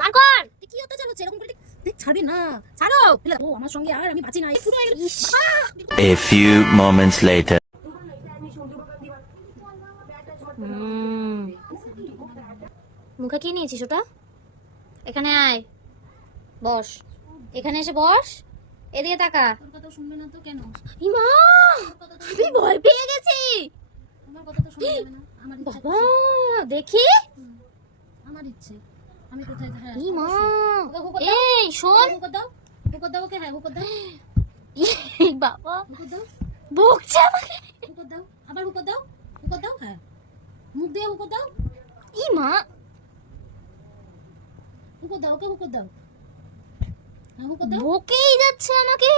বার কর। কি অত্যাচার হচ্ছে এরকম করে? দেখ ছাড়বি না, ছাড়ো। ও আমার সঙ্গে আর আমি বাঁচি না। পুরো A few moments later. মুখে কি নিয়েছিস ওটা? এখানে আয়, বস। এখানে এসে বস, এদিকে তাকা। তোর কথা শুনবে না তো কেন? ইমা, আমি ভয় পেয়ে গেছি। আমার কথা তো শুনবে না। আমার বাবা দেখি, আমার ইচ্ছে। আমি কোথায়? হ্যাঁ ইমা, এই শোন। হুকর দাও, হুকর দাও ওকে। হ্যাঁ হুকর দাও। এই বাবা হুকর দাও, বকছে আমাকে। হুকর দাও, আবার হুকর দাও, হুকর দাও। হ্যাঁ মুখ দিয়ে হুকর দাও। ইমা, হুকর দাও ওকে, হুকর দাও। হ্যাঁ হুকর দাও। বকেই যাচ্ছে আমাকে।